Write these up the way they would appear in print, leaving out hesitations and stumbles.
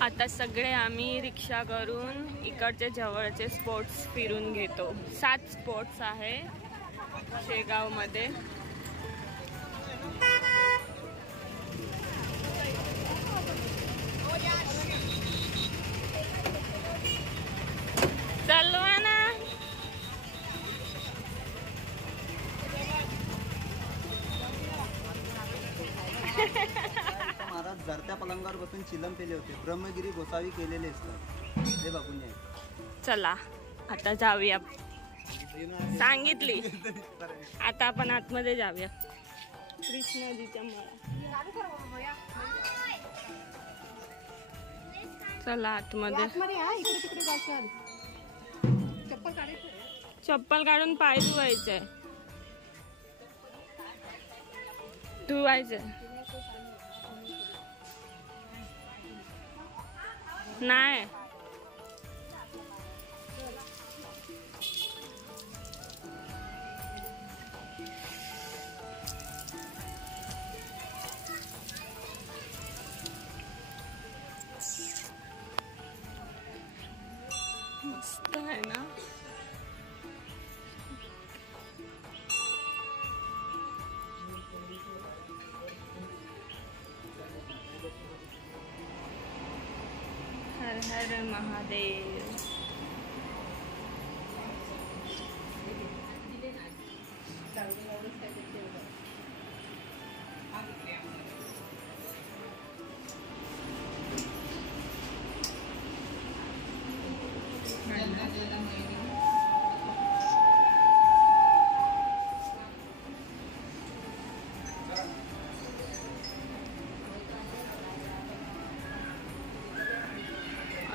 आता सगळे आम्ही रिक्षा करून इकडचे जवळचे स्पॉट्स फिरून घेतो। 7 स्पॉट्स आहे शेगाव मध्ये। चलवा ना। महाराज झरत्या पलंगावर बसून चिलम केले होते, ब्रह्मगिरी गोसावी केलेले असतात, हे बघून घ्या। चला आता जाऊया, सांगितली आता आपण आतमध्ये जाऊया। कृष्णाजीच्या मळा, चला आतमध्ये। चप्पल काढून पाय धुवायचंय, धुवायचंय नाही। मस्त आहे ना। हर हर महादेव।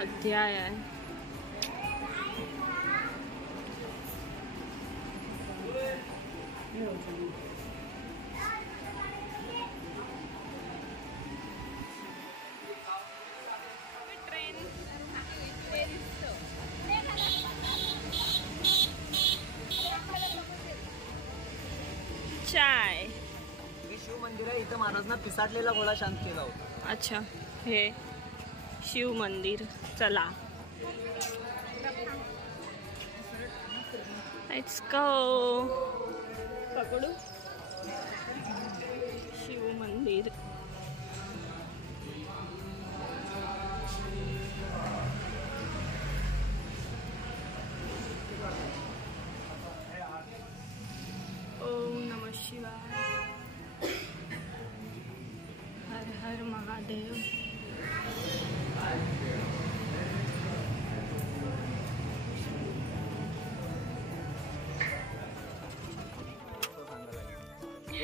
अध्याय आहे। ट्रेन चाय। शिव मंदिर आहे इथं, महाराजांना पिसाटलेला घोडा शांत केला होता। अच्छा, हे शिव मंदिर। चला लेट्स गो। पकडू शिव मंदिर। ओम नमः शिवाय। हर हर महादेव।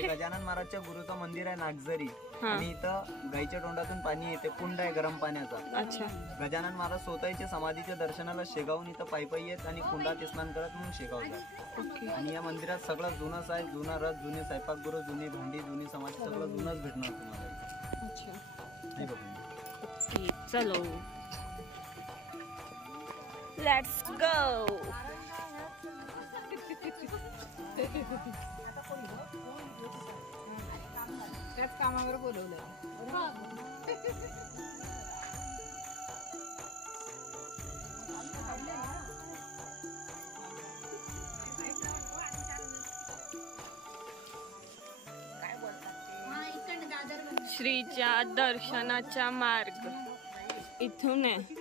गजानन महाराजच्या गुरुचं मंदिर आहे नागझरी, आणि इथं गाईच्या तोंडातून पाणी येते, कुंड आहे गरम पाण्याचा। अच्छा, गजानन महाराज स्वतःच्या समाधीच्या दर्शनाला शेगावून इथं पायी येत आणि कुंडात स्नान करत मग शेगाव जात। आणि या मंदिरात सगळं जुनंच आहे, जुना रथ, जुने स्वयंपाकगृह, जुनी भांडी, जुनी समाधी, सगळं जुनंच भेटणार तुम्हाला। अच्छा, हे बघून चलो लेट्स गो। त्याच कामावर बोलवलंय। श्रीच्या दर्शनाचा मार्ग इथून आहे।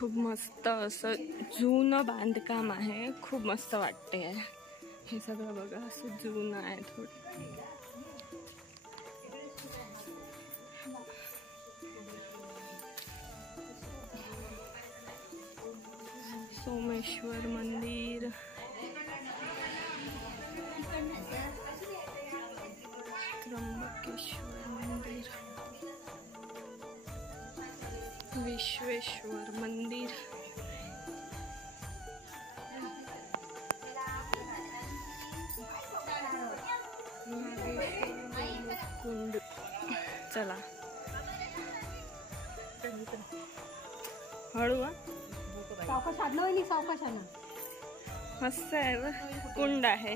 खूप मस्त असं जुनं बांधकाम आहे, खूप मस्त वाटते आहे. हे सगळं बघा असं जुनं आहे थोडं. सोमेश्वर मंदिर, त्र्यंबकेश्वर मंदिर, विश्वेश्वर मंदिर, कुंड. चला हळू हा. सावकाश आणलं वहिनी, सावकाश आणा. मस्त आहे व. कुंड आहे.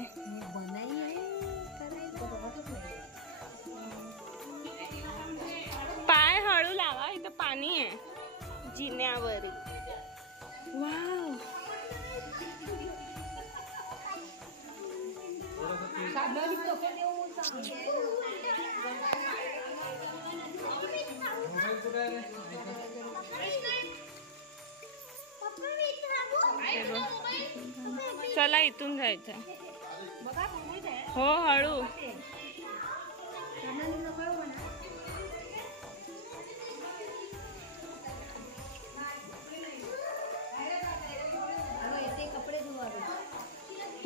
पाय हळू लावा, इथं पाणी आहे जिन्यावर. वाव, चला इथून जायचं. हो हळू.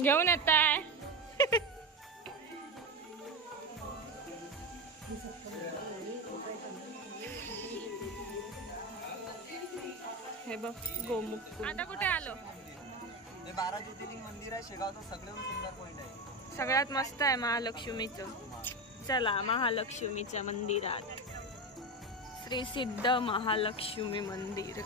घेऊन येत आहे. हे बघ गोमुख. आता कुठे आलो? हे 12 ज्योतिर्लिंग मंदिर आहे शेगावचं, सगळ्यात सुंदर पॉइंट आहे. सगळ्यात मस्त आहे महालक्ष्मीचं. चला महालक्ष्मीच्या मंदिरात. श्री सिद्ध महालक्ष्मी मंदिर.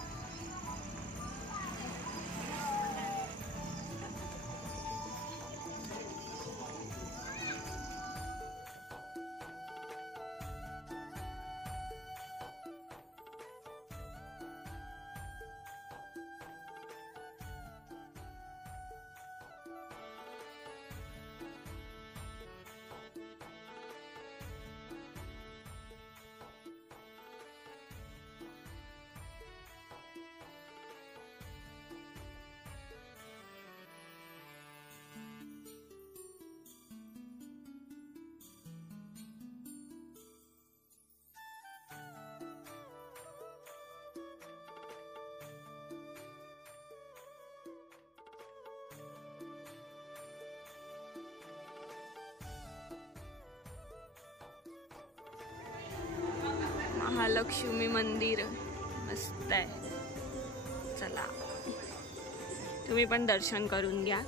महालक्ष्मी मंदिर मस्त आहे. चला तुम्ही पण दर्शन करून घ्या.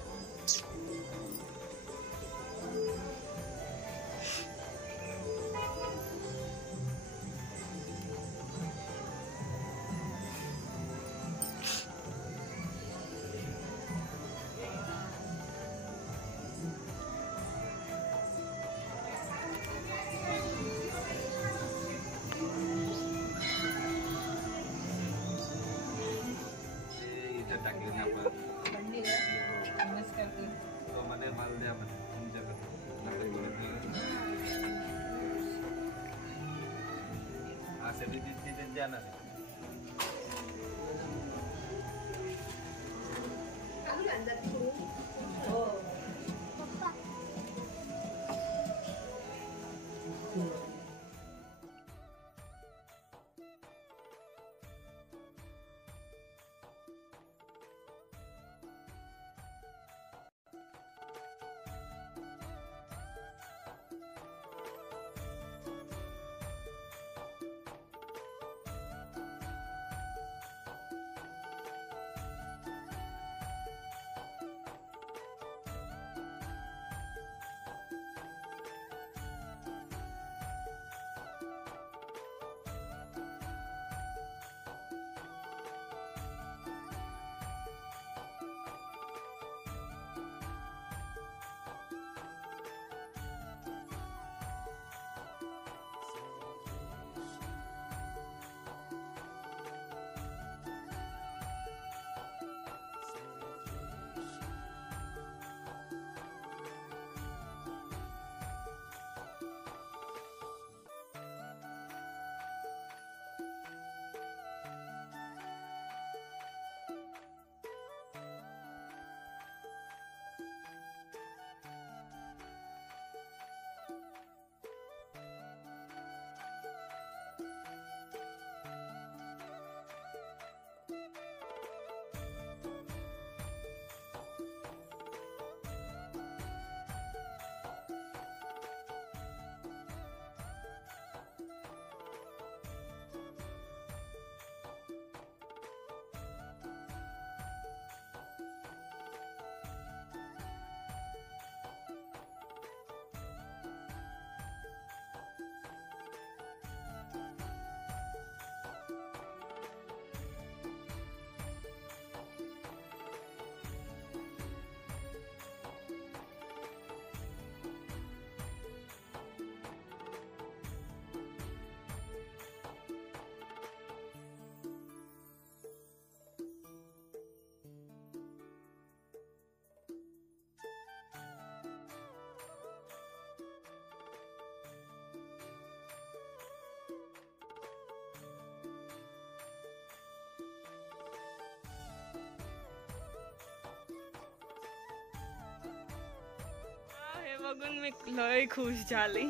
बघून मी लय खुश झाली.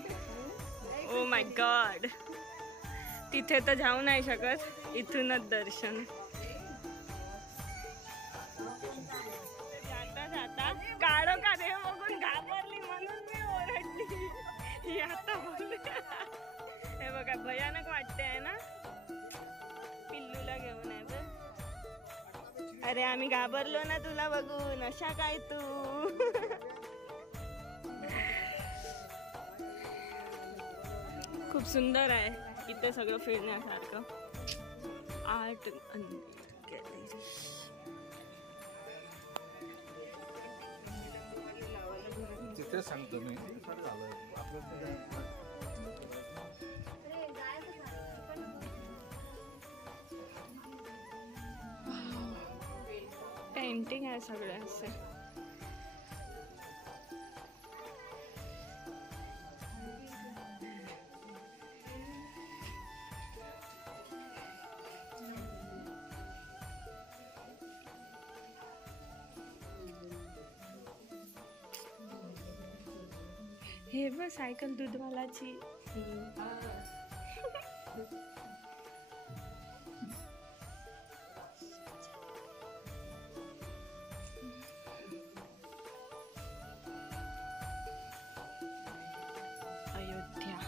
Oh my God. तिथे तर जाऊ नाही शकत, इथूनच दर्शन. जाता जाता काढो का रे बघून घाबरली म्हणून मी ओरडली. आता बोलले हे बघा भयानक वाटते आहे ना. पिल्लूला घेऊन आहे बघ. अरे आम्ही घाबरलो ना तुला बघून. अशा काय तू. खूप सुंदर आहे इथे सगळं फिरण्यासारखं. Art gallery. तिथे सांगतो मी. पेंटिंग आहे सगळे असे. हे बघ सायकल दूधवालाची. अयोध्या.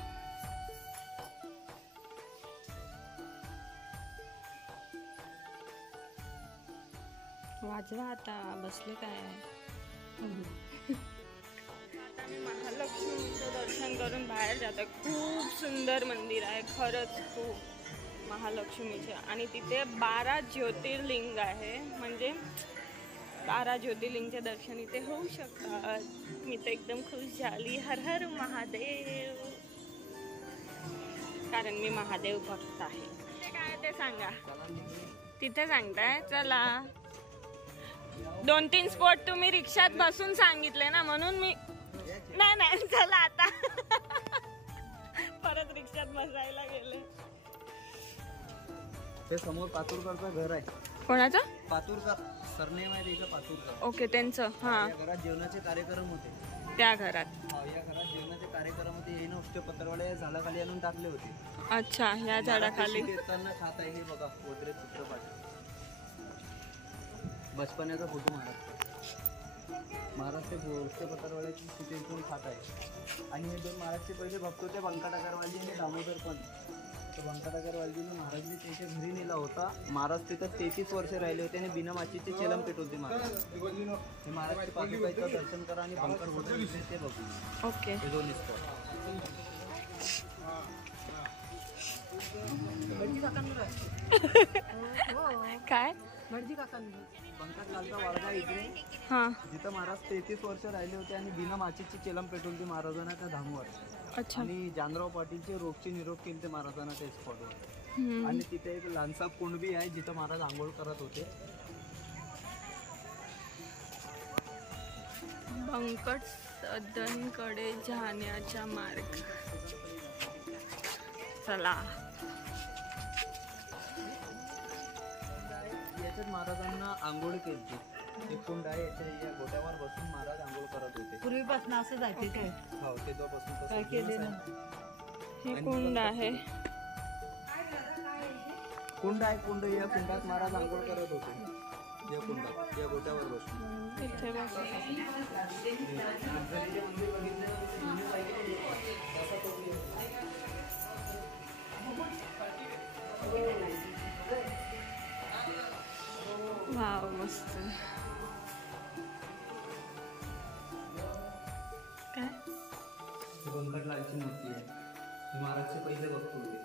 वाजवा आता. बसले काय. आम्ही महालक्ष्मीचं दर्शन करून बाहेर जातो. खूप सुंदर मंदिर आहे खरंच खूप महालक्ष्मीचे. आणि तिथे 12 ज्योतिर्लिंग आहे. म्हणजे 12 ज्योतिर्लिंगचे दर्शन इथे होऊ शकतात. मी तर एकदम खुश झाली. हर हर महादेव. कारण मी महादेव भक्त आहे. ते काय ते सांगा. तिथे सांगताय. चला 2-3 स्पॉट तुम्ही रिक्षात बसून सांगितले ना म्हणून मी. नाही चला आता. परत रिक्षात बसायला गेले. ते समोर पातूरकरचं घर आहे. कोणाचं. पातूरकर सरनेम आहे त्याचं पातूरकर. ओके त्यांचं. हा या घरात जेवणाचे कार्यक्रम होते. त्या घरात. या घरात जेवणाचे कार्यक्रम होते. हे नव्हते पत्रवाडे झाडाखाली आणून टाकले होते. अच्छा ह्या झाडाखाली. देताना खात आहे. हे बघा पोत्रे चित्रपाट. बचपनाचा फोटो महाराष्ट्र गोष्ट पत्रवाड्याची तिथे इथून खात आहे. आणि हे 2 महाराजचे पहिले भक्त होते. व्यंकटकरवालजी आणि दामोदर पण. तर व्यंकटकरवालजीने महाराजने त्यांच्या घरी नेला होता. महाराज तिथं 33 वर्ष राहिले होते आणि बिना माचीचे चेलम पेटवते महाराज. हे महाराजचे पादुकाचं दर्शन करा आणि बंकर होते ते बघू. ओके. हे 2 स्पॉट. काय बंकर लालचा वाडगा इकडे. हा. जिथं महाराज 33 वर्ष राहिले होते आणि बिना माचीची चेलम पेटवली महाराजांना त्या धामवर. अच्छा. आणि जानराव पाटीलचे रोगची निरोप केले ते महाराजांना त्या स्पॉटवर. आणि तिथे एक लहानसा कुंडबी आहे जिथं महाराज आंघोळ करत होते. बंकट सदनकडे जाण्याचा मार्ग. चला. याच्यात महाराजांना आंघोळ केली. एक कुंड आहे. या गोट्यावर बसून महाराज आंघोळ करत होते. पूर्वीपासून असं जायचे काय. हो ते जोपासून काय केले ना. हे कुंड आहे. कुंड आहे. कुंड. या कुंडात महाराज आंघोळ करत होते. या कुंडात या गोट्यावर बसून. तिथे बस. वाव मस्त. काय. व्यंकटलालची मूर्ती आहे. महाराजचे पहिले भक्त होते.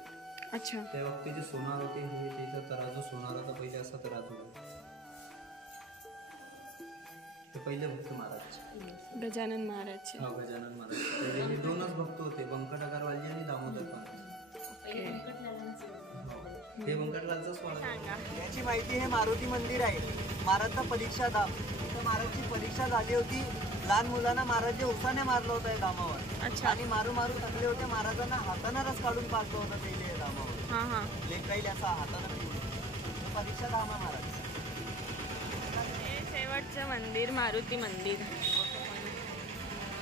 अच्छा. त्या वक्तीचे सोनार होते. हे त्याचा तराजू सोनाराचा पहिले असा तराजू होता. ते पहिले भक्त महाराज गजानन महाराजचे. हा गजानन महाराज. पहिले हे 2च भक्त होते. व्यंकटकरवालजी आणि दामोदर महाराज. हे व्यंकटलालचा स्वागत. याची माहिती हे मारुती मंदिर आहे. महाराजचा परीक्षा धाम. इथं महाराजची परीक्षा झाली होती. लहान मुलांना महाराज उसाने मारलं होतं धामावर. अच्छा. आणि मारू थकले होते. महाराजांना हाताने रस काढून पाजलं होतं पहिले धामावर. हा हा. लेखाईल असा हाताने परीक्षा धाम आहे महाराज. हे शेवटचं मंदिर मारुती मंदिर.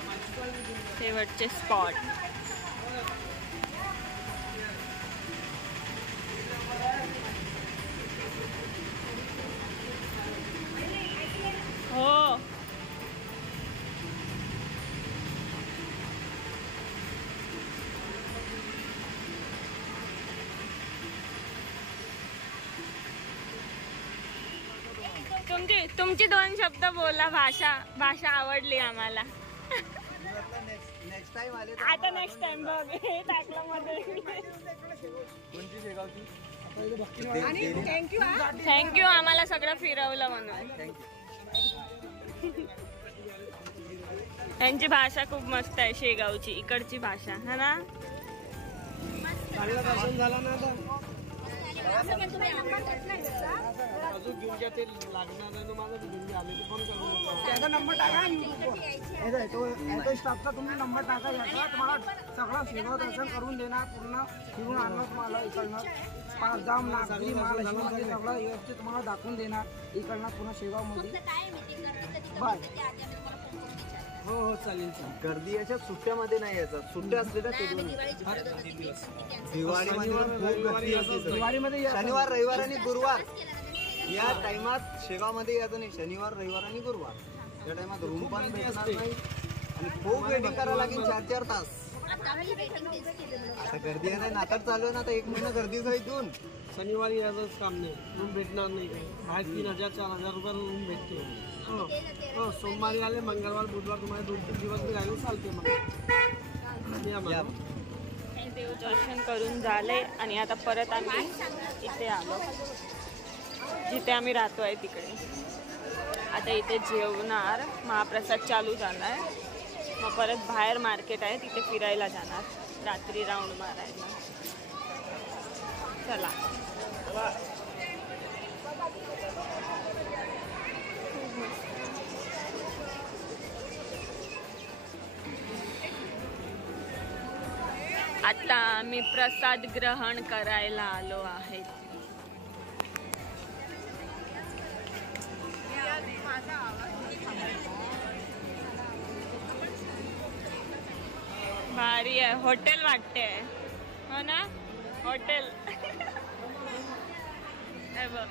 मस्त शेवटचे स्पॉट. हो तुमची 2 शब्द बोला. भाषा आवडली आम्हाला. नेक्स्ट टाइम आले आता नेक्स्ट टाइम बघ हे टाकलं मध्ये. कोणती शेगावची? थँक्यू आम्हाला सगळं फिरवलं म्हणून. त्यांची भाषा खूप मस्त आहे शेगावची, इकडची भाषा है ना. त्याचा नंबर टाका तो स्टाफचा तुम्ही नंबर टाका. याचा तुम्हाला सगळं शेगाव दर्शन करून देणार, पूर्ण फिरून आणणार तुम्हाला. इकडनं जाम नागरी महालक्ष्मी सगळं व्यवस्थित तुम्हाला दाखवून देणार. इकडनं पूर्ण शेगाव मध्ये. हो हो चालेल. गर्दी याच्या सुट्ट्यामध्ये नाही यायचं. सुट्ट्या असलेल्या दिवाळीमध्ये शनिवार रविवार आणि गुरुवार या टाइमात शेगावमध्ये यायचं नाही. शनिवार रविवार आणि गुरुवार या टाइमात रूम पण भेटणार नाही आणि खूप वेटिंग करावं लागेल 4-4 तास. आता गर्दी आहे. नाटक चालू आहे ना, आता 1 महिना गर्दीच आहे. इथून शनिवारी यायचंच काम नाही, रूम भेटणार नाही. बाहेर 3,000-4,000 रुपये रूम भेटतो. हो सोमवारी आले, मंगळवार बुधवार तुम्हाला 2-3 दिवस बी राहिले चालते. मग देवदर्शन करून झाले आणि आता परत आम्ही इथे आलो जिथे आम्ही राहतो आहे तिकडे. आता इथे जेवणार, महाप्रसाद चालू झालाय. मग परत बाहेर मार्केट आहे तिथे फिरायला जाणार, रात्री राऊंड मारायला. चला आता मी प्रसाद ग्रहण करायला आलो आहे. भारी आहे, हॉटेल वाटते हो ना, हॉटेल. बघ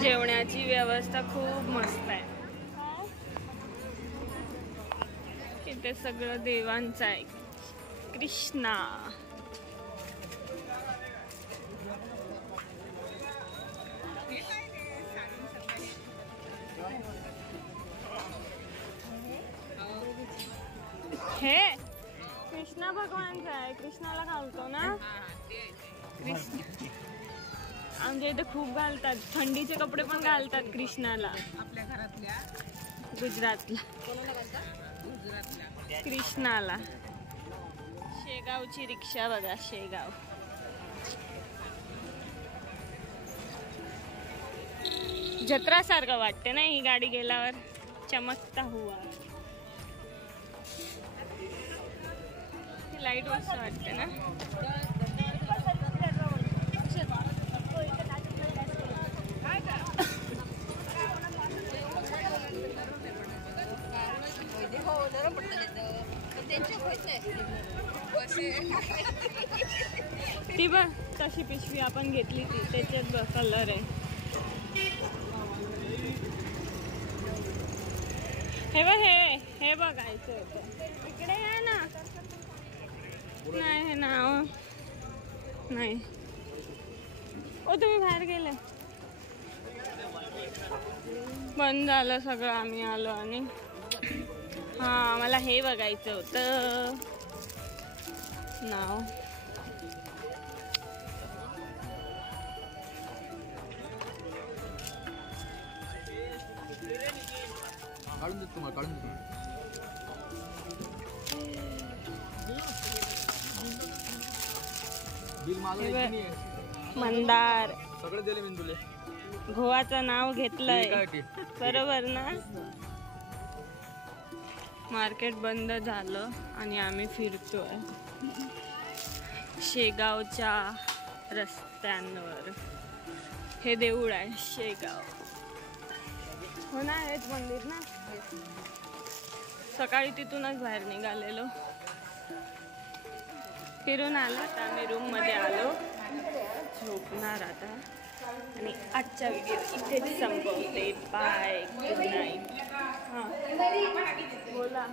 जेवणाची व्यवस्था खूप मस्त आहे. इथे सगळं देवांचं आहे. कृष्णा हे कृष्णा भगवानचं आहे. कृष्णाला घालतो ना कृष्ण. आमच्या इथे खूप घालतात, थंडीचे कपडे पण घालतात कृष्णाला. आपल्या घरातल्या गुजरातला कृष्णाला. शेगावची रिक्षा बघा, शेगाव. जत्रा सारखं वाटते ना ही गाडी गेल्यावर, चमकता हुआ. लाईट मस्त वाटते ना. ती बघ तशी पिशवी आपण घेतली ती, त्याच्यात बघ कलर आहे. हे बघ, हे बघायचं होतं. इकडे आहे ना. नाही हे नाव नाही. ओ तुम्ही बाहेर गेले, बंद झालं सगळं. आम्ही आलो आणि हा मला हे बघायचं होतं नाव. काढून देतो तुम्हाला, काढून देतो. बिल माझं मंदार सगळे दिले मी तुले. गोवाचं नाव घेतलंय बरोबर ना. मार्केट बंद झालं आणि आम्ही फिरतोय शेगावच्या रस्त्यांवर. हे देऊळ आहे शेगाव. हो ना, हेच मंदिर ना. सकाळी तिथूनच बाहेर निघालेलो, फिरून आलो. आता आम्ही रूम मध्ये आलो, झोपणार आता. आणि आजचा व्हिडिओ इथेच संपवते. Bye, good night. हां बोला.